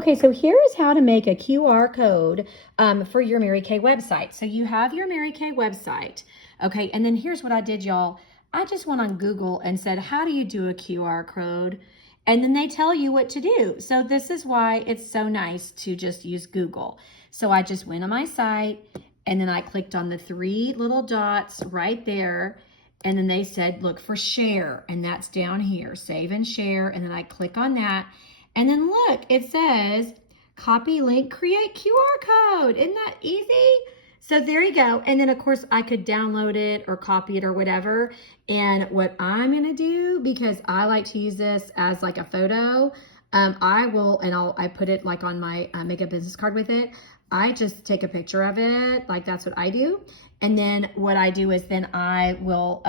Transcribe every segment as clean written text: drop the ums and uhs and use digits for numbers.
Okay, so here is how to make a QR code for your Mary Kay website. So you have your Mary Kay website, okay, and then here's what I did, y'all. I just went on Google and said, how do you do a QR code? And then they tell you what to do. So this is why it's so nice to just use Google. So I just went on my site and then I clicked on the three little dots right there. And then they said, look for share, and that's down here, save and share. And then I click on that. And then look, it says copy link, create QR code. Isn't that easy? So there you go. And then of course I could download it or copy it or whatever. And what I'm gonna do, because I like to use this as like a photo, I put it like on my make a business card with it. I just take a picture of it, like that's what I do. And then what I do is then I will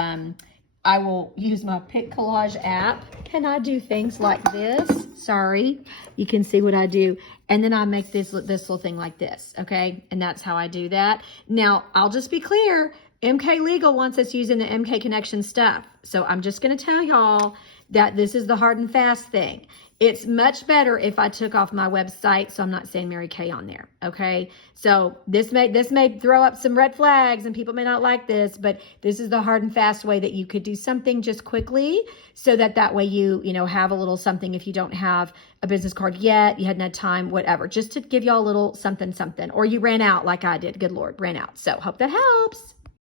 use my Pic Collage app and I do things like this. Sorry, you can see what I do. And then I make this little thing like this, okay? And that's how I do that. Now, I'll just be clear. MK Legal wants us using the MK Connection stuff. So I'm just gonna tell y'all that this is the hard and fast thing. It's much better if I took off my website, so I'm not saying Mary Kay on there, okay? So this may throw up some red flags and people may not like this, but this is the hard and fast way that you could do something just quickly so that way you have a little something if you don't have a business card yet, you hadn't had time, whatever, just to give y'all a little something, or you ran out like I did, good Lord, ran out. So hope that helps.